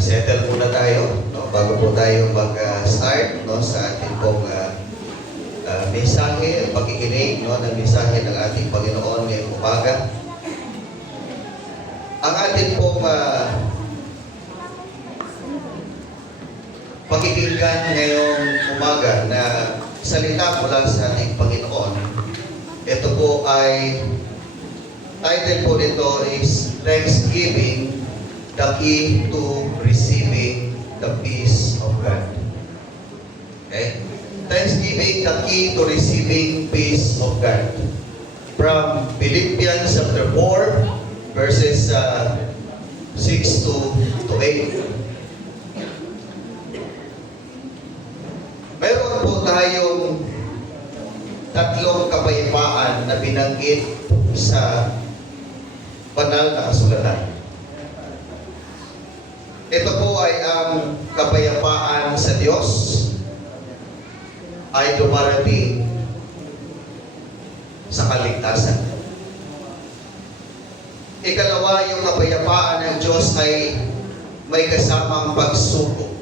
Settle muna tayo, no? Bago po tayo mag-start no, sa ating pong mensahe at pakikinig no, ng mensahe ng ating Panginoon ngayong umaga. Ang ating pong pakikinggan ngayong umaga na salita mula sa ating Panginoon. Ito po ay, title po nito is Thanksgiving, the key to receiving the peace of God. Okay? Thanksgiving, the key to receiving peace of God. From Philippians chapter 4, verses 6 to 8. Meron po tayong tatlong kapayapaan na binanggit sa banal na kasulatan. Ito po ay ang kapayapaan sa Diyos ay dumarating sa kaligtasan. Ikalawa, yung kapayapaan ng Diyos ay may kasamang pagsuko.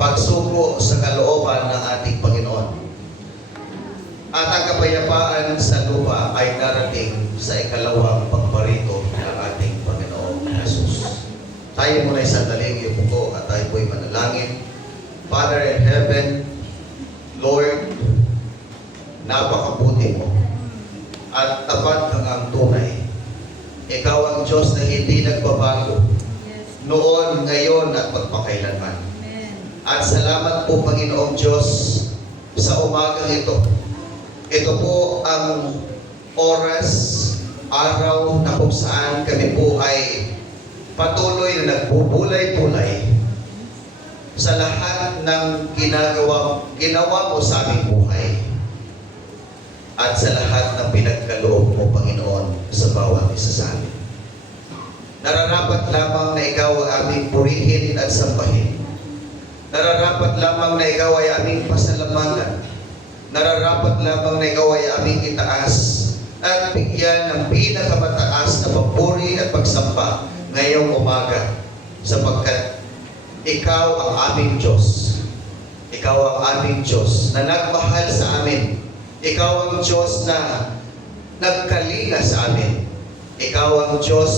Pagsuko sa kalooban ng ating Panginoon. At ang kapayapaan sa lupa ay darating sa ikalawang pagparito ng ating Panginoong Jesus. Tayo muna sandali yung buko at tayo po'y manalangin. Father in heaven, Lord, napakabuti mo at tapat kang ang tunay. Ikaw ang Diyos na hindi nagbabago noon, ngayon at magpakailanman. At salamat po, Panginoong Diyos, sa umagang ito. Ito po ang oras, araw na kung saan kami po ay patuloy na nagbubulay-bulay sa lahat ng ginawa mo sa aming buhay at sa lahat ng pinagkaloob mo, Panginoon, sa bawat isa sa amin. Nararapat lamang na ikaw ay aming purihin at sambahin. Nararapat lamang na ikaw ay aming pasalamatan. Nararapat lamang na ikaw ay aming itaas at bigyan ng pinakamataas na papuri at pagsamba ngayong umaga, sapagkat ikaw ang aming Diyos. Ikaw ang aming Diyos na nagmahal sa amin. Ikaw ang Diyos na nagkalinga sa amin. Ikaw ang Diyos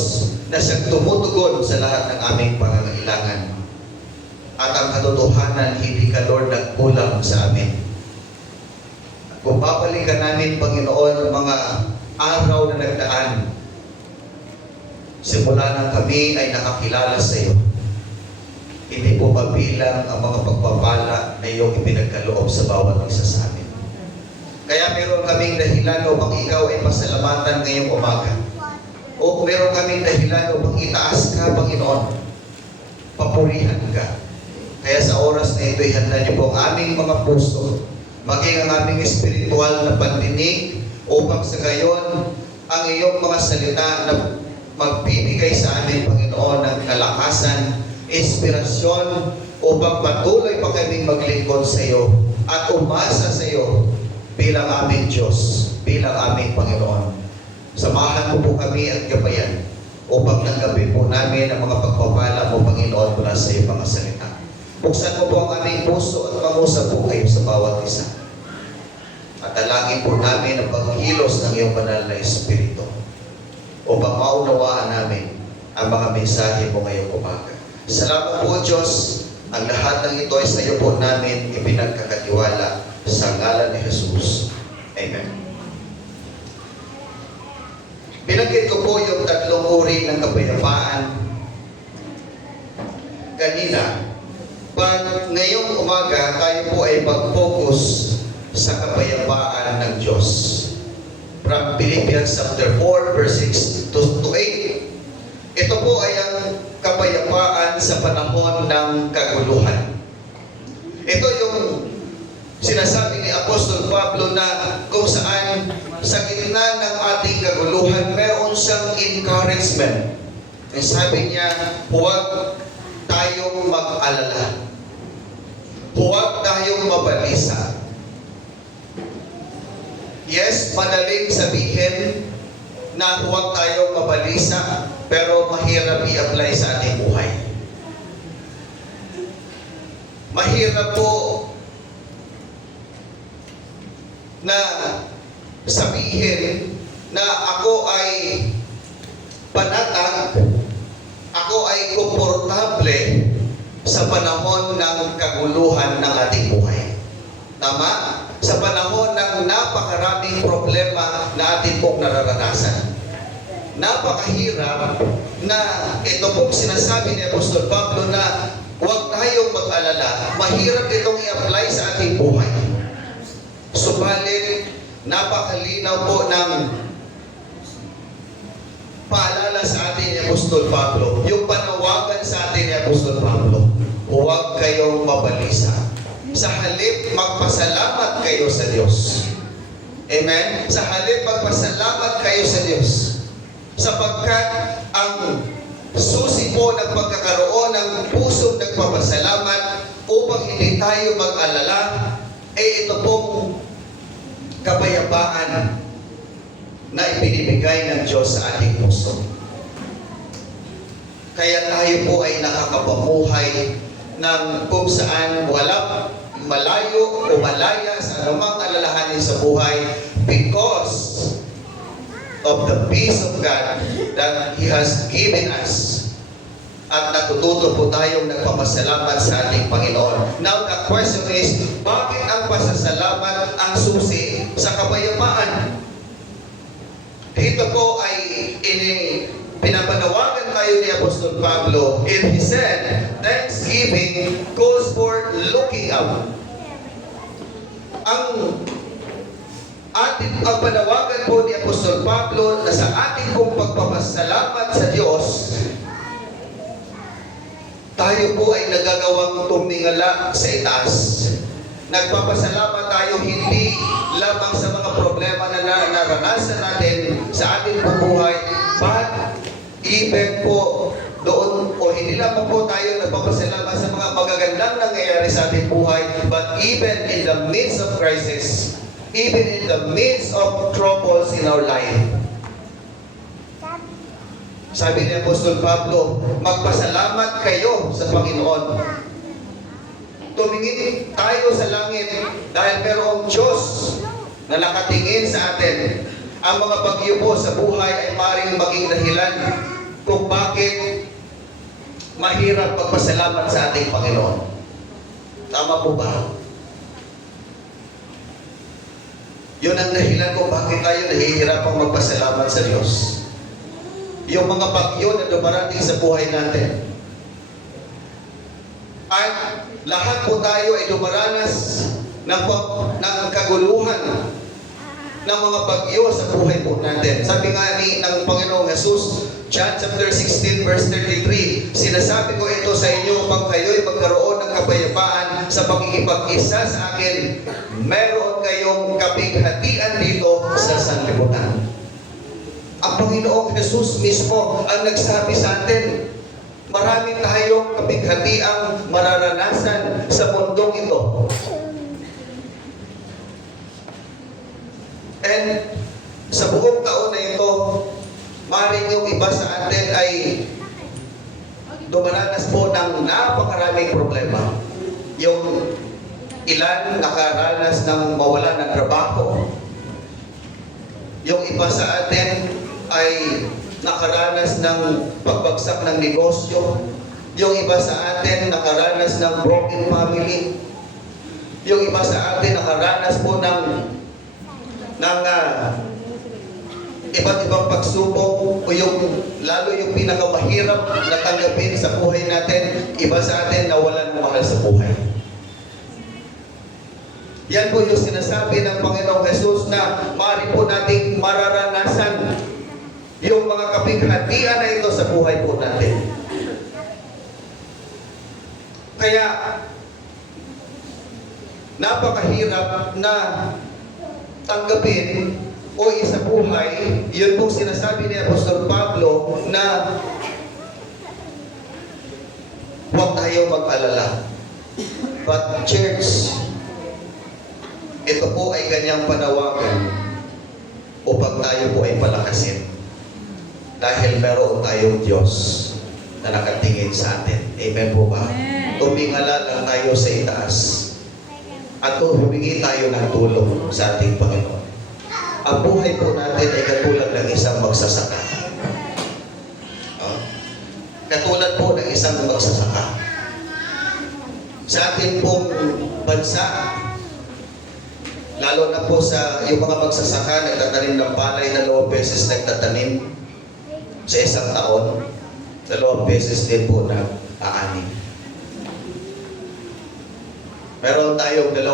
na siyang tumutugon sa lahat ng aming pangangailangan. At ang katotohanan, hindi ka, Lord, nagkulang sa amin. At kung babalikan namin, Panginoon, ang mga araw na nagdaan, simula nang kami ay nakakilala sa iyo, hindi po mabilang ang mga pagpapala na iyong ipinagkaloob sa bawat isa sa amin. Kaya meron kaming dahilan upang ikaw ay pasalamatan ngayong umaga. O meron kaming dahilan upang itaas ka, Panginoon. Papurihan ka. Kaya sa oras na ito, ihanda niyo po ang aming mga puso, maging ang aming espiritual na pandinig, upang sa gayon, ang iyong mga salita na magbibigay sa amin, Panginoon, ng kalakasan, inspirasyon, upang patuloy pa kaming maglingkod sa iyo at umasa sa iyo bilang aming Diyos, bilang aming Panginoon. Samahan mo po kami at gabayan upang nanggabi po namin ang mga pagpapala mo, Panginoon, mula sa iyong mga salita. Buksan mo po ang aming puso at mangusap po kayo sa bawat isa. At dalangin po namin ang paghilos ng iyong banal na Espiritu upang maunawaan namin ang mga mensahe mo ngayong umaga. Salamat po, Diyos. Ang lahat ng ito ay sa iyo po namin ipinagkakatiwala sa ngalan ni Jesus. Amen. Binanggit ko po yung tatlong uri ng kapayapaan kanina. Pag ngayong umaga, tayo po ay mag-focus sa kapayapaan ng Diyos. From Philippians chapter 4, verse 6 to 8. Ito po ay ang kapayapaan sa panahon ng kaguluhan. Ito yung sinasabi ni Apostol Pablo na kung saan sa gitna ng ating kaguluhan, meron siyang encouragement. Ang sabi niya, huwag tayong mag-alala. Huwag tayong mabalisa. Yes, madaling sabihin na huwag tayong mabalisa pero mahirap i-apply sa ating buhay. Mahirap po na sabihin na ako ay panatag, ako ay komportable sa panahon ng kaguluhan ng ating buhay. Tama? Sa panahon ng napakaraming problema na ating pong nararanasan. Napakahirap na ito pong sinasabi ni Apostol Pablo na huwag tayong mag-alala. Mahirap itong i-apply sa ating buhay. Subalit, napakalinaw po ng paalala sa atin ni Apostol Pablo. Yung panawagan sa atin ni Apostol Pablo, huwag kayong mabalisa. Sa halip, magpasalamat kayo sa Diyos. Amen? Sa halip, magpasalamat kayo sa Diyos. Sapagkat ang susi po ng pagkakaroon ng pusong nagpapasalamat upang hindi tayo mag-alala, ito pong kapayapaan na ibinibigay ng Diyos sa ating puso. Kaya tayo po ay nakakapamuhay ng kung saan walang malayo o malaya sa anumang alalahanin sa buhay because of the peace of God that He has given us. At natututo po tayong nagpapasalamat sa ating Panginoon. Now the question is, bakit ang pasasalamat ang susi sa kapayapaan? Dito po ay pinapanawagan tayo ni Apostol Pablo, and he said, thanksgiving calls for looking up. Ang panawagan po ni Apostol Pablo na sa ating pong pagpapasalamat sa Diyos, tayo po ay nagagawang tumingala sa itaas. Nagpapasalamat tayo hindi lamang sa mga problema na naranasan natin sa ating buhay, but even po doon, o hindi lamang po tayo nagpapasalamat sa mga magagandang nangyayari sa ating buhay, but even in the midst of crisis, even in the midst of troubles in our life. Sabi ni Apostol Pablo, magpasalamat kayo sa Panginoon. Tumingin tayo sa langit dahil merong Diyos na nakatingin sa atin. Ang mga bagyo po sa buhay ay maaaring maging dahilan kung bakit mahirap magpasalamat sa ating Panginoon. Tama po ba? Yun ang dahilan kung bakit tayo nahihirapang magpasalamat sa Diyos. Yung mga bagyo na dumarating sa buhay natin. At lahat po tayo ay dumaranas ng kaguluhan ng mga bagyo sa buhay po natin. Sabi nga ng Panginoong Jesus, John chapter 16 verse 33, sinasabi ko ito sa inyo upang kayo'y magkaroon ng kapayapaan sa pagkikipag-isa sa akin. Meron kayong kapighatian dito sa sanlibutan. Ang Panginoong Jesus mismo ang nagsabi sa atin, marami tayong kapighatiang mararanasan sa mundong ito. And sa buong taon na ito, maaaring yung iba sa atin ay dumaranas po ng napakaraming problema. Yung ilan nakaranas ng mawala ng trabaho. Yung iba sa atin ay nakaranas ng pagbagsak ng negosyo. Yung iba sa atin nakaranas ng broken family. Yung iba sa atin nakaranas po ng iba't ibang pagsubok o lalo yung pinakamahirap na tanggapin sa buhay natin, iba sa atin nawalan ng mahal sa buhay. Yan po yung sinasabi ng Panginoong Jesus na maaari po nating mararanasan yung mga kapighatian na ito sa buhay po natin. Kaya, napakahirap na tanggapin o isa buhay, yun pong sinasabi ni Apostol Pablo na huwag tayo mag-alala. But church, ito po ay kanyang panawagan upang tayo po ay palakasin. Dahil meron tayong Diyos na nakatingin sa atin. Amen po ba? Amen. Tumingala lang tayo sa itaas at humingi tayo ng tulong sa ating Panginoon. Ang buhay po natin ay katulad ng isang magsasaka. Katulad po ng isang magsasaka. Sa ating pong bansa, lalo na po sa yung mga magsasaka, nagtatanim ng palay, 2 beses nagtatanim sa isang taon, 2 beses din po nag-aanim. Meron tayong 2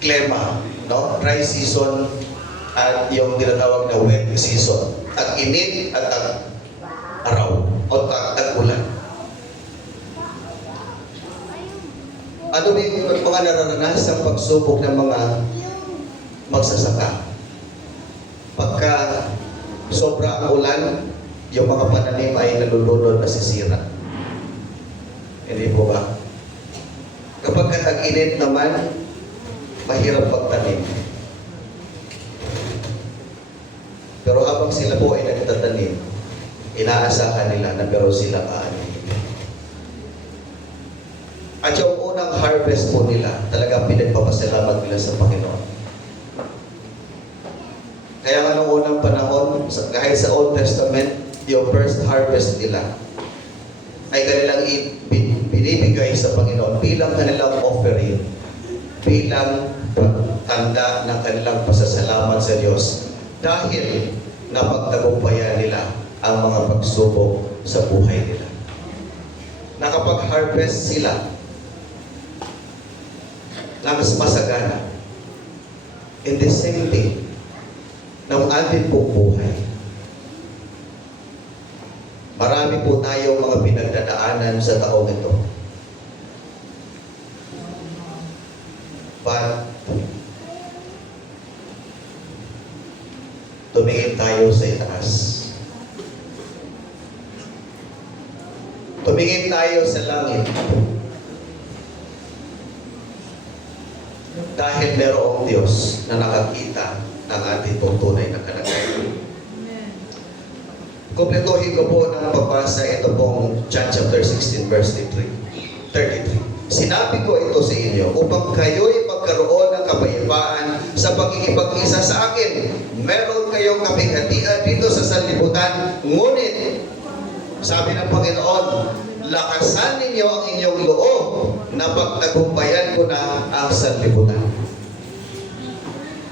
klima, no? Dry season at yung tinatawag na wet season. Tag-init at tag-araw o tag-ulan. Ano ba yung mga nararanasang pagsubok ng mga magsasaka? Pagka sobra ang ulan, yung mga pananim ay nalulunod, nasisira. Hindi po ba? Kapag tag-init naman, mahirap pagtanim. Pero habang sila po ay nagtatanim, inaasahan nila na pero sila aanim. At yung unang harvest po nila, talagang pinagpapasalamat nila sa Panginoon. Kaya nga nung unang panahon, kahit sa Old Testament, yung first harvest nila ay kanilang binibigay sa Panginoon bilang kanilang offering, bilang tanda ng kanilang pasasalamat sa Diyos dahil napagtagumpayan nila ang mga pagsubok sa buhay nila. Nakapag-harvest sila na mas masagana. In the same day, ng ating pong buhay, marami po tayong mga pinagdadaanan sa taong ito. But, tumingin tayo sa itaas. Tumingin tayo sa langit. Dahil merong Diyos na nakakita ng ating pong tunay na kalagayan. Kumpletuhin ko po ng pagbasa ito pong John chapter 16 verse 33. Sinabi ko ito sa inyo upang kayo'y magkaroon ng kapayapaan sa pagkikipag-isa sa akin. Meron kayong kapighatian dito sa sanlibutan, ngunit sabi ng Panginoon, lakasan ninyo ang inyong loob na pagtagumpayan ko na ang sanlibutan.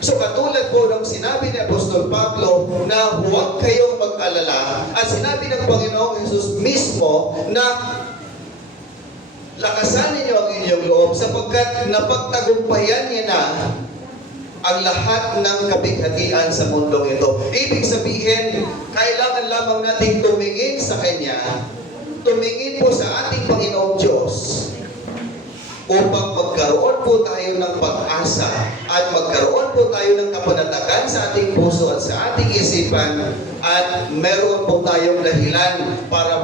So katulad po ng sinabi ni Apostol Pablo na huwag kayong mag-alala at sinabi ng Panginoong Jesus mismo na lakasan ninyo ang inyong loob sapagkat napagtagumpayan niya na ang lahat ng kapighatian sa mundong ito. Ibig sabihin, kailangan lamang nating tumingin sa Kanya, tumingin po sa ating Panginoong Diyos upang magkaroon po tayo ng pag-asa at magkaroon po tayo ng kapanatagan sa ating puso at sa ating isipan at meron po tayong dahilan para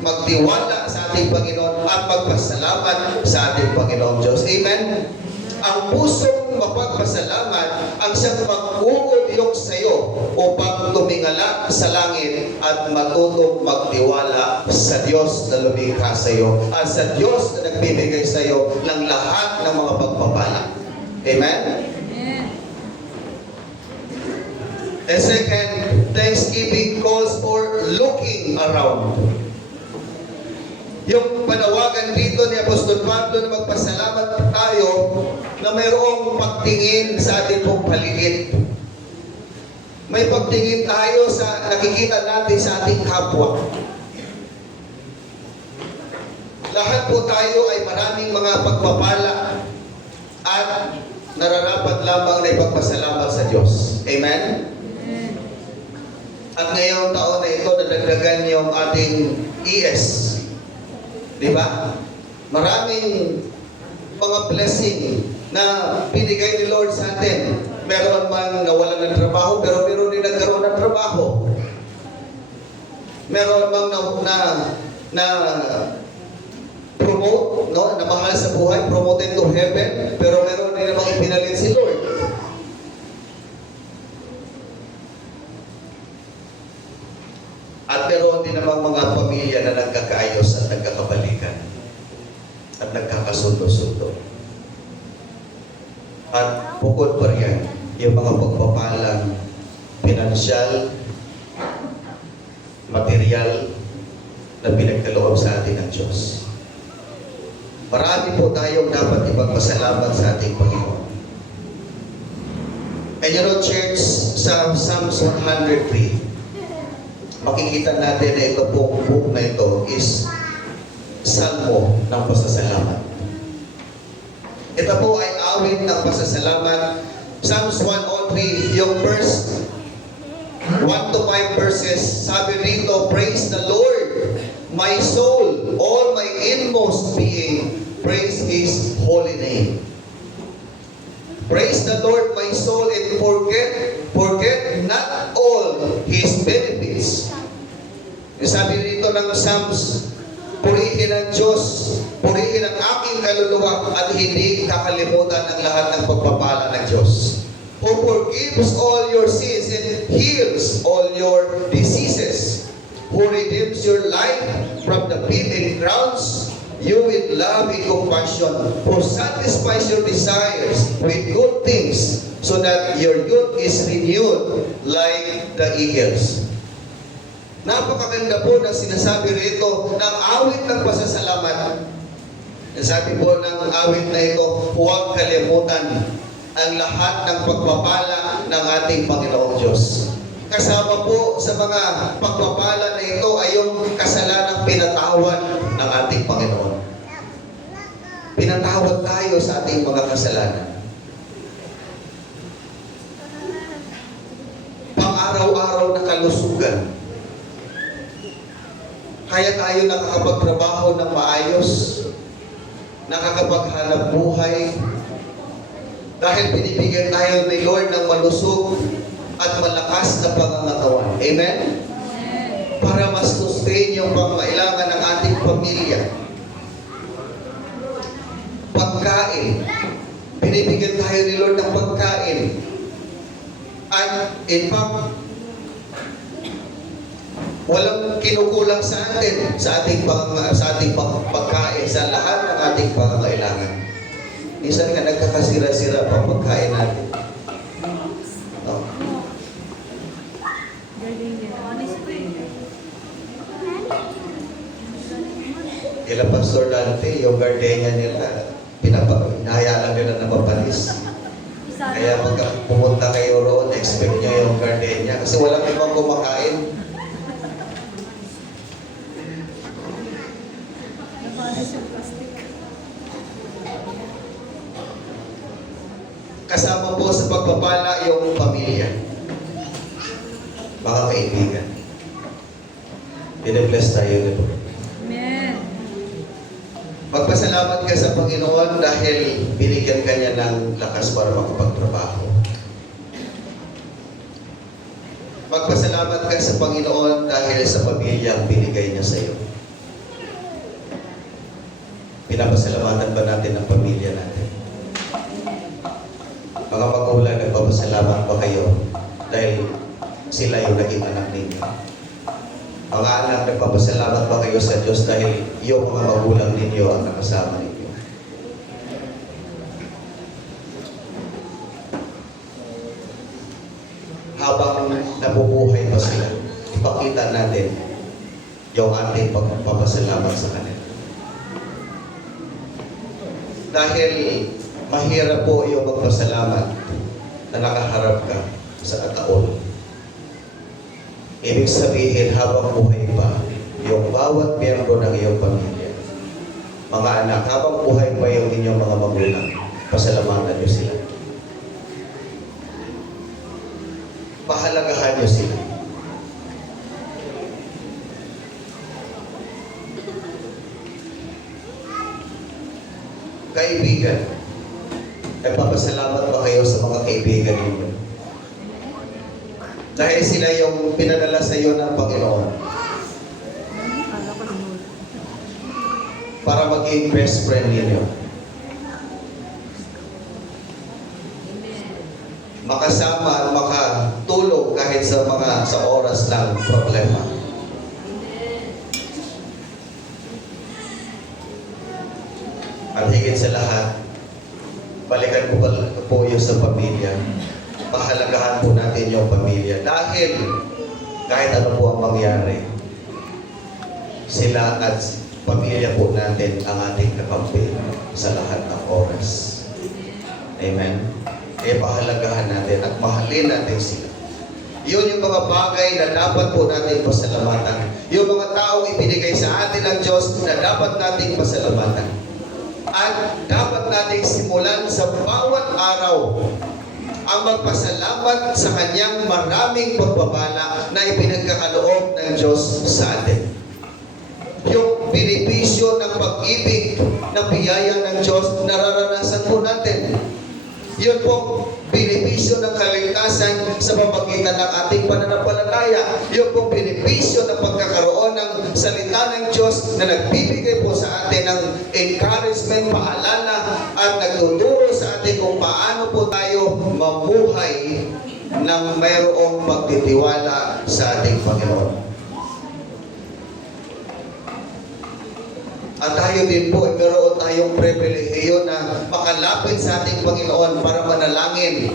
magtiwala sa ating Panginoon at magpasalamat sa ating Panginoong Diyos. Amen? Ang pusong mapagpasalamat ang siyang mag-uudyok sa iyo upang tumingala sa langit at matutong magtiwala sa Diyos na lumikha sa iyo at sa Diyos na nagbibigay sa iyo ng lahat ng mga pagpapala. Amen? And second, thanksgiving calls for looking around. Yung panawagan dito ni Apostol Pablo na magpasalamat tayo na mayroong pagtingin sa ating pong paligid. May pagtingin tayo sa nakikita natin sa ating kapwa. Lahat po tayo ay maraming mga pagpapala at nararapat lamang na ipagpasalamat sa Diyos. Amen? At ngayong taon na ito, nadagdagan yung ating ES. Di ba? Maraming mga blessing na binigay ni Lord sa atin. Meron man nawalan ng trabaho, pero meron din nagkaroon ng trabaho. Meron mang na promote, no, na mahal sa buhay, promoted to heaven, pero meron din namang ipinalit si Lord. At meron din namang mga pamilya na nagkakaayos at nagkakabalikan at nagkakasundo-sundo. At bukod pa riyan, yung mga pagpapalang pinansyal, material na pinagkaloob sa atin ng Diyos. Marami po tayong dapat ipagpasalamat sa ating Panginoon. And you know, church, sa Psalms 103, makikita natin na ito pong book na ito is salmo ng pasasalamat. Ito po ay awit ng pasasalamat. Psalms 103, yung verse 1 to 5 verses, sabi rito, praise the Lord, my soul, all my inmost being, praise His holy name. Praise the Lord, my soul, and forget not all His benefits. Yung sabi rito ng Psalms, purihin ang Diyos, purihin ang aking kaluluwa, at hindi kakalimutan ang lahat ng pagpapala ng Diyos. Who forgives all your sins and heals all your diseases. Who redeems your life from the pit and crowns you with love and compassion. Who satisfies your desires with good things, so that your youth is renewed like the eagles. Napakaganda po na sinasabi rito ng awit ng pasasalamat. Sabi po ng awit na ito, huwag kalimutan ang lahat ng pagpapala ng ating Panginoong Diyos. Kasama po sa mga pagpapala na ito ay yung kasalanang pinatawad ng ating Panginoon. Pinatawad tayo sa ating mga kasalanan. Pang-araw-araw na kalusugan. Kaya tayo nakakapagtrabaho ng maayos, nakakapaghanap buhay, dahil binibigyan tayo ni Lord ng malusog at malakas na pangangatawan. Amen? Para mas sustain yung pangailangan ng ating pamilya. Pagkain. Binibigyan tayo ni Lord ng pagkain. At in fact, walang kinukulang sa atin sa ating pagkain, sa lahat ng ating pangangailangan. Minsan nga nagkakasira-sira pang pagkain natin. No? Kila Pastor Dante, yung gardenia nila, hinahayaan lang nila na mapanis. Kaya pag pumunta kayo roon, expect nyo yung gardenia. Kasi walang ibang kumakain. Kasama po sa pagpapala yung pamilya. Mga kaibigan. Pinabless tayo nito. Amen. Magpasalamat ka sa Panginoon dahil binigyan ka niya ng lakas para makapagtrabaho. Magpasalamat ka sa Panginoon dahil sa pamilyang binigay niya sa iyo. Pinapasalamatan ba natin ang pamilya natin? Mga magulang, nagpapasalamat ba kayo dahil sila yung naging anak ninyo? Mga anak, nagpapasalamat ba kayo sa Diyos dahil yung mga magulang ninyo ang nakasama ninyo? Habang nabubuhay pa sila, ipakita natin yung ating pagpapasalamat sa kanila. Dahil mahirap po yung magpasalamat na nakaharap ka sa taon. Ibig sabihin, habang buhay pa, yung bawat miyembro ng iyong pamilya, mga anak, habang buhay pa yung inyong mga magulang, pasalamatan niyo sila. Pahalagahan niyo sila. Kaibigan, nagpapasalamat ba kayo sa mga kaibigan ninyo? Dahil sila yung pinadala sa iyo ng Panginoon para maging best friend ninyo. Makasama at makatulong kahit sa oras ng problema. At higit sa lahat, balikan ko po yung sa pamilya. Pahalagahan po natin yung pamilya. Dahil kahit ano po ang mangyari, sila at pamilya po natin ang ating kakampi sa lahat ng oras. Amen? Kaya pahalagahan natin at mahalin natin sila. Yun yung mga bagay na dapat po natin pasalamatan. Yung mga taong ibinigay sa atin ng Diyos na dapat nating pasalamatan. At dapat nating simulan sa bawat araw ang magpasalamat sa Kanyang maraming pagbabala na ipinagkakaloob ng Diyos sa atin. Yung benepisyo ng pag-ibig na biyaya ng Diyos, nararanasan po natin. Yun po, benepisyo ng kaligtasan sa pamagitan ng ating pananampalataya. Yun po, benepisyo ng pagkakaroon ng salita ng Diyos na nagbibigay po sa atin ng encouragement, paalala, at nagtuturo sa atin kung paano po tayo mamuhay ng mayroong pagtitiwala sa ating Panginoon. At tayo din po, meron tayong pribilehiyo na makalapit sa ating Panginoon para manalangin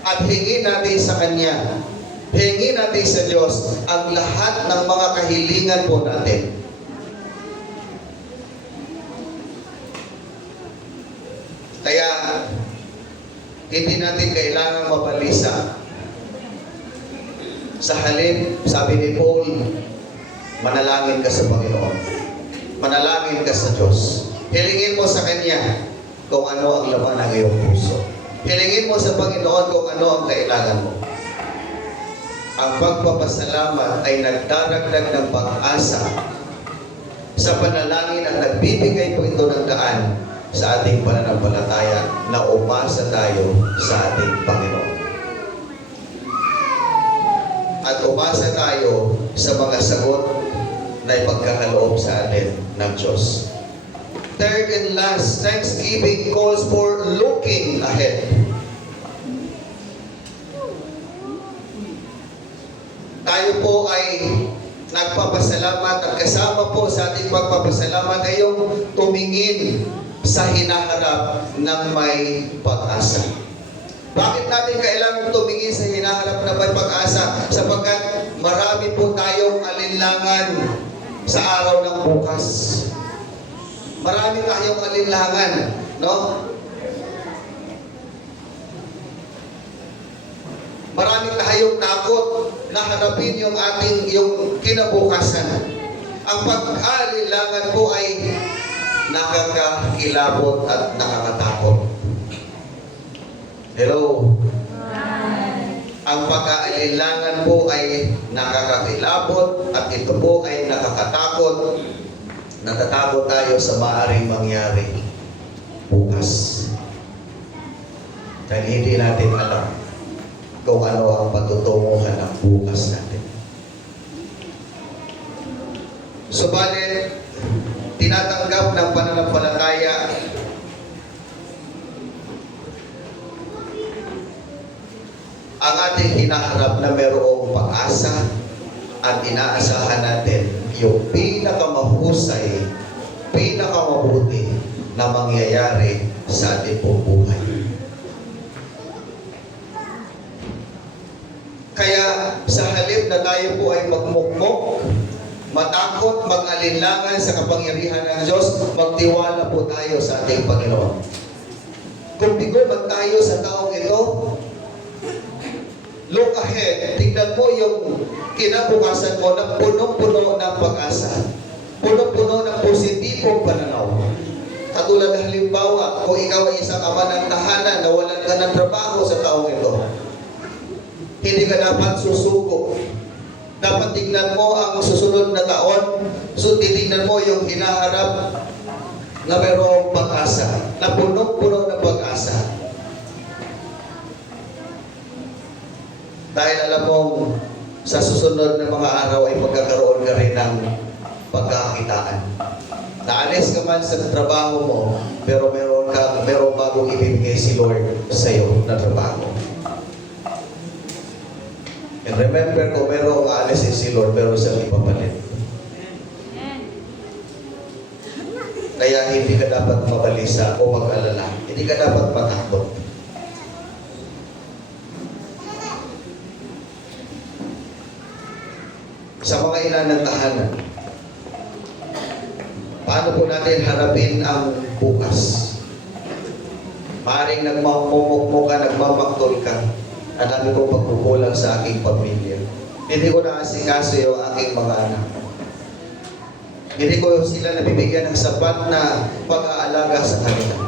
at hingin natin sa Kanya, hingin natin sa Diyos ang lahat ng mga kahilingan po natin. Kaya, hindi natin kailangang mabalisa. Sa halip, sabi ni Paul, manalangin ka sa Panginoon. Manalangin ka sa Diyos. Hilingin mo sa Kanya kung ano ang laman ng iyong puso. Hilingin mo sa Panginoon kung ano ang kailangan mo. Ang pagpapasalamat ay nagdaragdag ng pag-asa sa panalangin at nagbibigay po ito ng daan sa ating pananampalataya na umasa tayo sa ating Panginoon. At umasa tayo sa mga sagot na ipagkakaloob sa atin ng Diyos. Third and last, thanksgiving calls for looking ahead. Tayo po ay nagpapasalamat at kasama po sa ating pagpapasalamat ay yung tumingin sa hinaharap ng may pag-asa. Bakit natin kailangan tumingin sa hinaharap na may pag-asa? Sapagkat marami po tayong alinlangan sa araw ng bukas. Marami tayong alinlangan, no? Marami tayong takot na harapin yung kinabukasan. Ang pag-alinlangan po ay nakakakilabot at nakakatakot. Hello? Ang pag-aalilangan po ay nakakakilabot at ito po ay nakakatakot. Natatakot tayo sa maaaring mangyari bukas. Dahil hindi natin alam kung ano ang patutunguhan ng bukas natin. Subalit, tinatanggap ng pananampalataya ang ating hinaharap na mayroong pag-asa at inaasahan natin yung pinakamahusay, pinakamabuti na mangyayari sa ating buhay. Kaya sa halip na tayo po ay magmukmok, matakot, mag-alinlangan sa kapangyarihan ng Diyos, magtiwala po tayo sa ating Panginoon. Kung bigo man tayo sa taong ito, look ahead. Tingnan mo yung kinabukasan mo na punong-puno ng pag-asa. Punong-puno ng positibong pananaw. Katulad ng halimbawa, kung ikaw ay isang ama ng tahanan, nawalan ka ng trabaho sa taong ito, hindi ka dapat susuko. Dapat tingnan mo ang susunod na taon. So, titingnan mo yung hinaharap na mayroong pag-asa, na punong-puno ng pag-asa. Dahil alam mong sa susunod na mga araw ay magkakaroon ka rin ng pagkakitaan. Naalis ka man sa trabaho mo, pero merong bagong ibibigay si Lord sa iyo na trabaho. And remember, kung merong aalisin si Lord, pero siyang ipapalit. Kaya Kaya hindi ka dapat mabalisa o mag-alala. Hindi ka dapat matakot. Sa mga ilan ng tahanan, paano po natin harapin ang bukas? Maring nagmamumukmo ka, nagmamaktol ka. Ang dami kong pagkukulang sa aking pamilya. Hindi ko naasikaso yung aking mga anak. Hindi ko sila nabibigyan ng sapat na pag-aalaga sa kanila.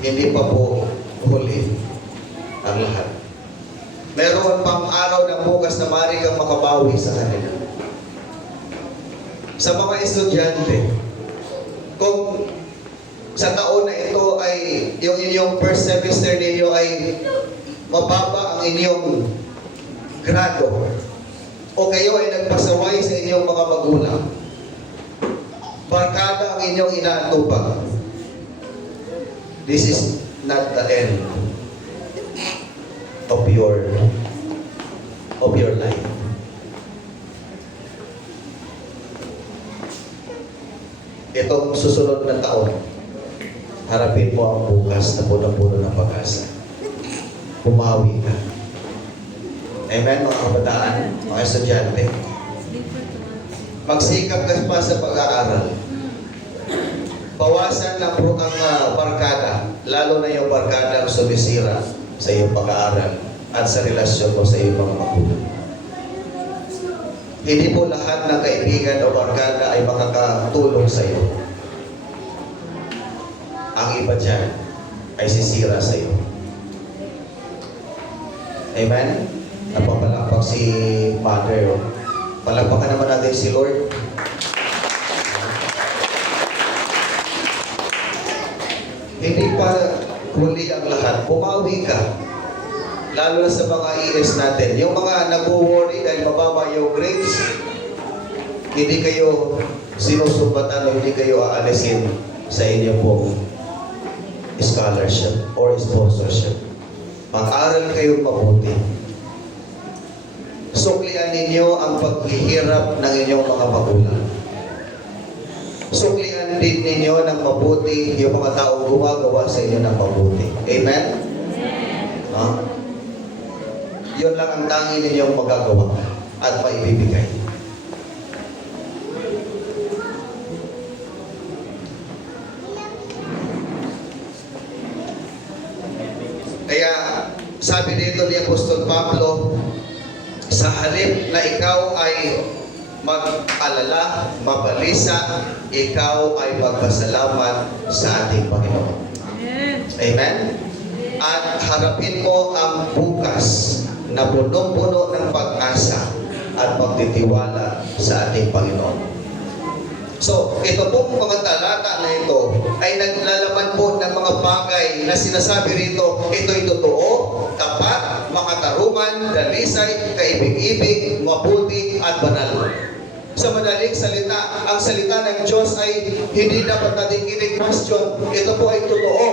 Hindi pa po huli ang lahat. Meron pang araw ng bukas na maaari kang makabawi sa kanila. Sa mga estudyante, kung sa taon na ito ay yung inyong first semester ninyo ay mababa ang inyong grado o kayo ay nagpasaway sa inyong mga magulang, barkada ang inyong inaatupag, this is not the end of your life. Itong susunod na taon, harapin mo ang bukas na puno-puno ng pag-asa. Pumawi ka. Amen, mga kabataan, mga estudyante. Magsikap ka pa sa pag-aaral. Bawasan ang barkada, lalo na yung barkada ang sumisira sa iyong pag-aaral at sa relasyon mo sa iyong mga magulang. Hindi po lahat ng kaibigan o barkada ay makakatulong sa iyo. Ang iba dyan ay sisira sa iyo. Amen? Napapalakpak si Mother. Palakpakan naman natin si Lord. Hindi pa huli ang lahat. Pumawi ka. Lalo na sa mga ES natin. Yung mga nag-worry dahil mababa yung grades, hindi kayo sinusumbatan o hindi kayo aalisin sa inyong pong scholarship or sponsorship. Mag-aral kayo mabuti. Suklian ninyo ang paghihirap ng inyong mga magulang. Suklian din ninyo ng mabuti yung mga taong gumagawa sa inyo ng mabuti. Amen? Huh? Yun lang ang tangi ninyong magagawa at maibibigay. Kaya sabi dito ni Apostol Pablo, sa halip na ikaw ay mag-alala, mabalisa, ikaw ay magpasalamat sa ating Panginoon. Amen? At harapin mo ang bukas na punong-puno ng pag-asa at pagtitiwala sa ating Panginoon. So, ito pong mga talata na ito ay naglalaman po ng mga bagay na sinasabi rito, ito'y totoo, tapat, makatarungan, dalisay, kaibig-ibig, mabuti, at banal. Sa madaling salita, ang salita ng Diyos ay hindi dapat natin i-question. Ito po ay totoo.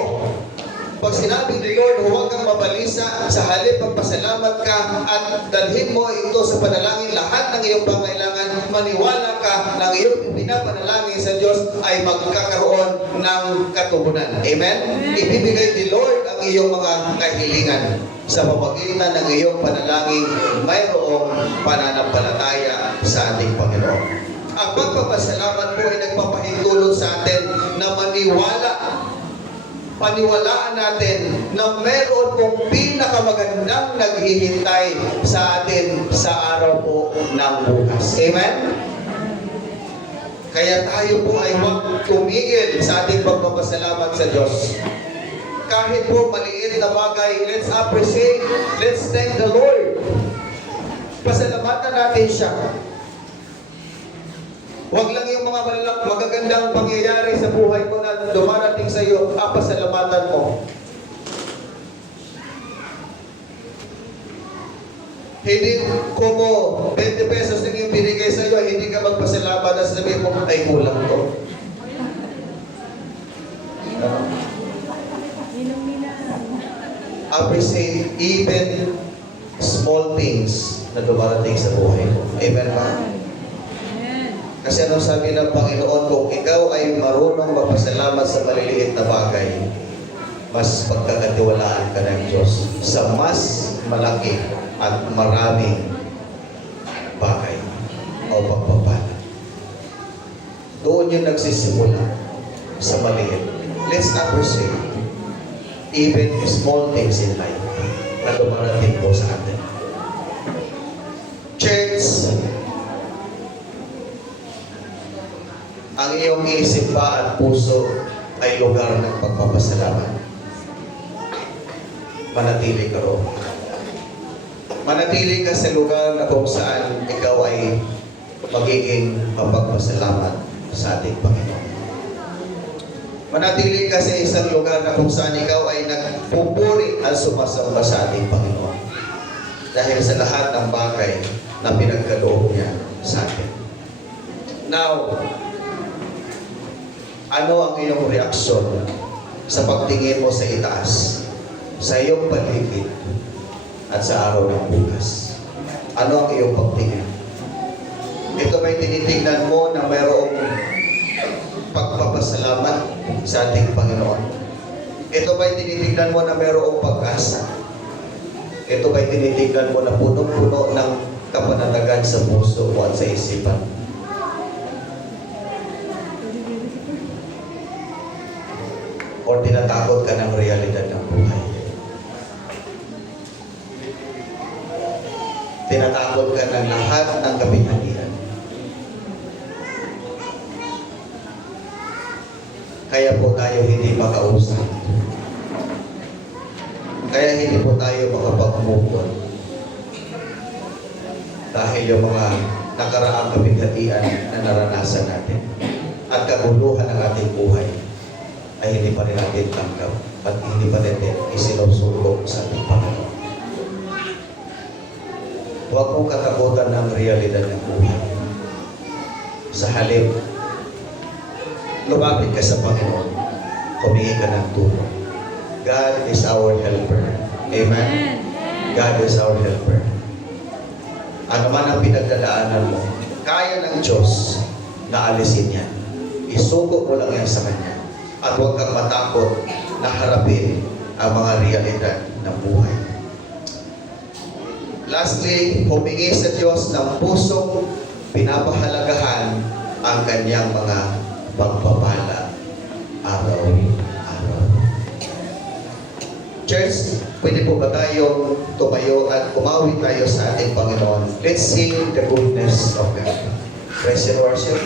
Pag sinabi ni Lord, huwag kang mabalisa, sa halip magpasalamat ka at dalhin mo ito sa panalangin, lahat ng iyong pangailangan, maniwala ka ng iyong pinapanalangin sa Diyos ay magkakaroon ng katugunan. Amen? Ibibigay ni Lord ang iyong mga kahilingan sa pamamagitan ng iyong panalangin, mayroong pananampalataya sa ating Panginoon. Ang pagpapasalamat po ay nagpapahintulot sa atin na paniwalaan natin na meron pong pinakamagandang naghihintay sa atin sa araw po ng bukas. Amen? Kaya tayo po ay huwag tumigil sa ating pagpapasalamat sa Diyos. Kahit po maliit na bagay, let's appreciate, let's thank the Lord. Pasalamatan natin siya. Huwag lang yung mga magagandang pangyayari sa buhay mo na dumarating sa iyo, pasalamatan mo. Hindi kumo 20 pesos na yung binigay sa iyo, hindi ka magpasalamat at sabihin mo, ay kulang to. Appreciate even small things na dumarating sa buhay mo. Amen ba? Kasi anong sabi ng Panginoon, kung ikaw ay marunong magpasalamat sa maliliit na bagay, mas pagkakatiwalaan ka ng Diyos sa mas malaki at maraming bagay o pagpapala. Doon yung nagsisimula sa maliit. Let's appreciate even small things in life na dumarating po sa atin. Church, ang iyong isip ba at puso ay lugar ng pagpapasalamat. Manatili ka roon. Manatili ka sa lugar na kung saan ikaw ay magiging mapagpasalamat sa ating Panginoon. Manatili ka sa isang lugar na kung saan ikaw ay nagpupuri at sumasamba sa ating Panginoon. Dahil sa lahat ng bagay na pinagkaloob niya sa atin. Now, ano ang iyong reaksyon sa pagtingin mo sa itaas, sa iyong paligid, at sa araw ng bukas? Ano ang iyong pagtingin? Ito ba'y tinitingnan mo na mayroong pagpapasalamat sa ating Panginoon? Ito ba'y tinitingnan mo na mayroong pag-asa? Ito ba'y tinitingnan mo na puno-puno ng kapanatagan sa puso mo at sa isipan? O tinatakot ka ng realidad ng buhay? Tinatakot ka ng lahat ng kapighatian? Kaya po tayo hindi makausap. Kaya hindi po tayo makapag-move on. Dahil yung mga nakaraang kapighatian na naranasan natin at kaguluhan ng ating buhay ay hindi pa rin natin tanggap at hindi pa rin isinusulong sa ating Panginoon. Huwag mong katakutan ng realidad ng buhay. Sa halip, lumapit ka sa Panginoon, humingi ka ng tulong. God is our helper. Amen? God is our helper. Ano man ang pinagdadaanan mo, kaya ng Diyos na alisin yan. Isuko mo lang yan sa Kanya. At huwag kang matakot na harapin ang mga realidad ng buhay. Lastly, humingi sa Diyos ng pusong pinapahalagahan ang Kanyang mga pagpapala araw-araw. Church, pwede po ba tayong tumayo at umawi tayo sa ating Panginoon? Let's sing the goodness of God. Praise and worship.